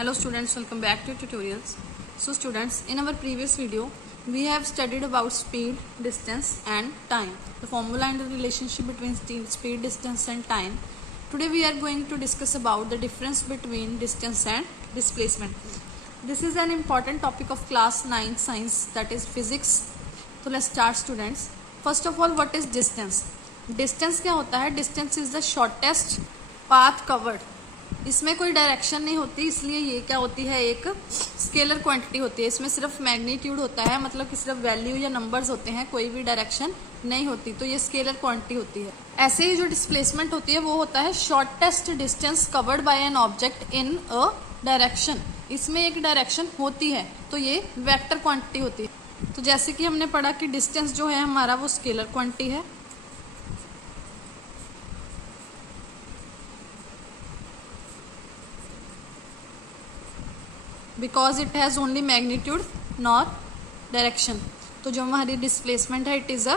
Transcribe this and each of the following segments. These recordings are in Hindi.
Hello students, welcome back to tutorials. So students, in our previous video we have studied about speed, distance and time, the formula and the relationship between speed, distance and time. Today we are going to discuss about the difference between distance and displacement. This is an important topic of class 9 science, that is physics. So let's start students. First of all, what is distance? Distance क्या होता है? Distance is the shortest path covered. इसमें कोई डायरेक्शन नहीं होती, इसलिए ये क्या होती है, एक स्केलर क्वांटिटी होती है. इसमें सिर्फ मैग्नीट्यूड होता है, मतलब कि सिर्फ वैल्यू या नंबर्स होते हैं, कोई भी डायरेक्शन नहीं होती, तो ये स्केलर क्वांटिटी होती है. ऐसे ही जो डिस्प्लेसमेंट होती है वो होता है shortest distance covered by an object in a direction. इसमें एक डायरेक्शन होती है, तो ये वेक्टर क्वांटिटी होती है. तो जैसे कि हमने पढ़ा कि डिस्टेंस जो है हमारा वो स्केलर क्वांटिटी है. Because it has only magnitude not direction. तो जो हमारी डिस्प्लेसमेंट है it is a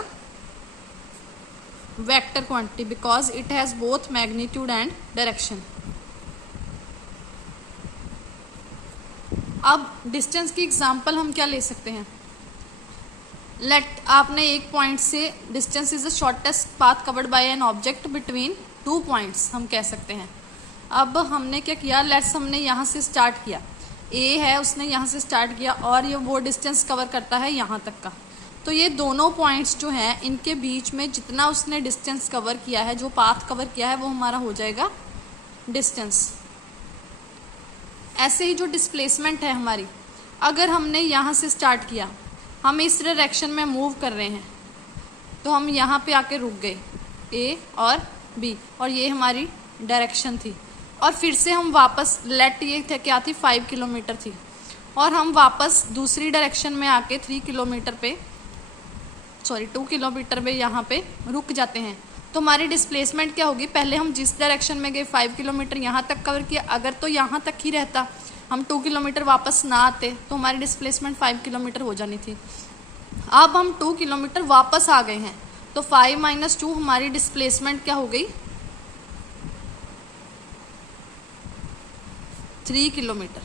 vector quantity because it has both magnitude and direction. अब डिस्टेंस की एग्जांपल हम क्या ले सकते हैं. लेट आपने एक पॉइंट से, distance is the shortest path covered by an object between 2 points हम कह सकते हैं. अब हमने क्या किया, लेट्स हमने यहाँ से स्टार्ट किया, ए है, उसने यहाँ से स्टार्ट किया और ये वो डिस्टेंस कवर करता है यहाँ तक का. तो ये दोनों पॉइंट्स जो हैं इनके बीच में जितना उसने डिस्टेंस कवर किया है, जो पाथ कवर किया है, वो हमारा हो जाएगा डिस्टेंस. ऐसे ही जो डिस्प्लेसमेंट है हमारी, अगर हमने यहाँ से स्टार्ट किया, हम इस डायरेक्शन में मूव कर रहे हैं, तो हम यहाँ पे आके रुक गए, ए और बी, और ये हमारी डायरेक्शन थी. और फिर से हम वापस, लेट ये थे क्या थी, 5 किलोमीटर थी, और हम वापस दूसरी डायरेक्शन में आके 2 किलोमीटर पे यहाँ पे रुक जाते हैं. तो हमारी डिस्प्लेसमेंट क्या होगी, पहले हम जिस डायरेक्शन में गए 5 किलोमीटर यहाँ तक कवर किया, अगर तो यहाँ तक ही रहता, हम 2 किलोमीटर वापस ना आते, तो हमारी डिस्प्लेसमेंट 5 किलोमीटर हो जानी थी. अब हम 2 किलोमीटर वापस आ गए हैं, तो 5 - 2 हमारी डिस्प्लेसमेंट क्या हो गई, 3 किलोमीटर.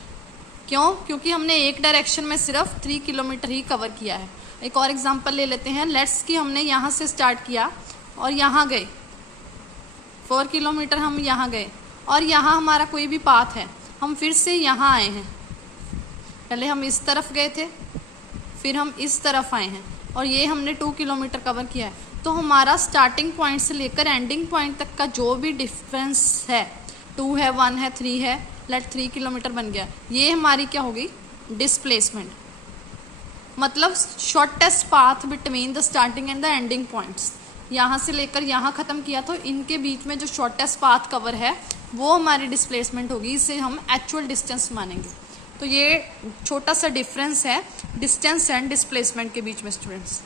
क्यों? क्योंकि हमने एक डायरेक्शन में सिर्फ 3 किलोमीटर ही कवर किया है. एक और एग्जांपल ले लेते हैं. लेट्स कि हमने यहाँ से स्टार्ट किया और यहाँ गए 4 किलोमीटर, हम यहाँ गए और यहाँ हमारा कोई भी पाथ है, हम फिर से यहाँ आए हैं. पहले हम इस तरफ गए थे, फिर हम इस तरफ आए हैं, और ये हमने 2 किलोमीटर कवर किया है. तो हमारा स्टार्टिंग पॉइंट से लेकर एंडिंग पॉइंट तक का जो भी डिफरेंस है, 2 है, 1 है, 3 है, लेट 3 किलोमीटर बन गया, ये हमारी क्या होगी, डिस्प्लेसमेंट. मतलब shortest path between the starting and the ending points. यहाँ से लेकर यहाँ ख़त्म किया, तो इनके बीच में जो शॉर्टेस्ट पाथ कवर है वो हमारी डिस्प्लेसमेंट होगी. इसे हम एक्चुअल डिस्टेंस मानेंगे. तो ये छोटा सा डिफरेंस है डिस्टेंस एंड डिस्प्लेसमेंट के बीच में स्टूडेंट्स.